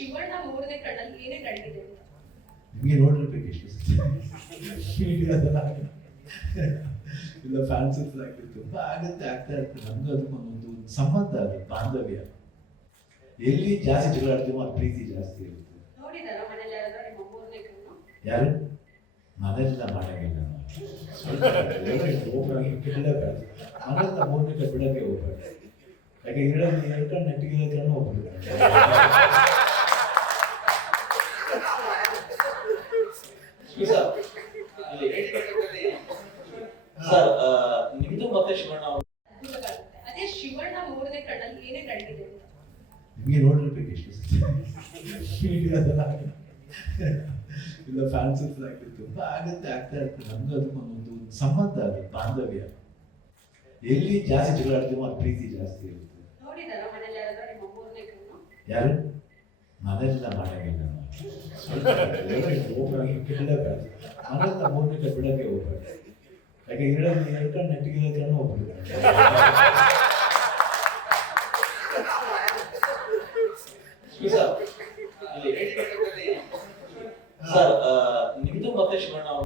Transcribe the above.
ಶಿವಣ್ಣ ಮೂರನೇ ಕಣ್ಣಲ್ಲಿ ಏನೇನು ನಡೀತಿದೆ ಅಂತ ನಿಮಗೆ ನೋಡಿರ್ಬೇಕು ಎಷ್ಟು ಇಲ್ಲ ಫ್ಯಾನ್ಸ್ ಆಗ್ತಿತ್ತು ತುಂಬಾ ಆಗತ್ತೆ ಆಗ್ತಾ ಇರ್ತದೆ. ನಮ್ಗೂ ಅದಕ್ಕೆ ಒಂದು ಸಂಬಂಧ ಅದು ಬಾಂಧವ್ಯ. ಎಲ್ಲಿ ಜಾಸ್ತಿ ಜಗಳ ಆಡ್ತೀವೋ ಅದು ಪ್ರೀತಿ ಜಾಸ್ತಿ ಇರುತ್ತೆ. ನೋಡಿದಾರ ಮನೇಲಿ ಯಾರಾದ್ರೂ ನಿಮ್ಮ ಮೂರನೇ ಕಣ್ಣು? ಯಾರು ಮನೆಯಲ್ಲ ಮಾಡಂಗಿಲ್ಲ ಬಿಡಬೇಡ ಮನೆಯಲ್ಲ ಮೂರನೇ ಕಡೆ ಬಿಡಕ್ಕೆ ಹೋಗ್ಬೇಡ. ಯಾಕೆ ಇರೋದು ಎರಡು ಕಣ್ಣು ನೆಟ್ಟಿಗೆ ಕಣ್ಣು ಹೋಗ್ಬಿಡುತ್ತೆ. ಸರ್ ನಿಮ್ದು ಮತ್ತೆ ಶಿವಣ್ಣ ಅವರು ಅದೇ ಶಿವಣ್ಣ ಮೂರನೇ ಕಣ್ಣಲ್ಲಿ ಏನೇನು ನಡೀತಿದೆ ಅಂತ ನಿಮಗೆ ನೋಡಿರ್ಬೇಕು ಎಷ್ಟು ಇಲ್ಲ ಫ್ಯಾನ್ಸ್ ಆಗ್ತಿತ್ತು ತುಂಬಾ ಆಗತ್ತೆ ಆಗ್ತಾ ಇರ್ತದೆ. ನಮ್ಗೂ ಅದಕ್ಕೆ ಒಂದು ಸಂಬಂಧ ಅದು ಬಾಂಧವ್ಯ. ಎಲ್ಲಿ ಜಾಸ್ತಿ ಜಗಳ ಆಡ್ತೀವೋ ಅದು ಪ್ರೀತಿ ಜಾಸ್ತಿ ಇರುತ್ತೆ. ನೋಡಿದಾರ ಮನೇಲಿ ಯಾರಾದ್ರೂ ನಿಮ್ಮ ಮೂರನೇ ಕಣ್ಣು? ಯಾರು ಮನೆಯಲ್ಲ ಮಾಡಂಗಿಲ್ಲ ಬಿಡಬೇಡ ಮನೆಯಲ್ಲ ಮೂರನೇ ಕಡೆ ಬಿಡಕ್ಕೆ ಹೋಗ್ಬೇಡ. ಯಾಕೆ ಇರೋದು ಎರಡು ಕಣ್ಣು ನೆಟ್ಟಿಗೆ ಕಣ್ಣು ಹೋಗ್ಬಿಡುತ್ತೆ.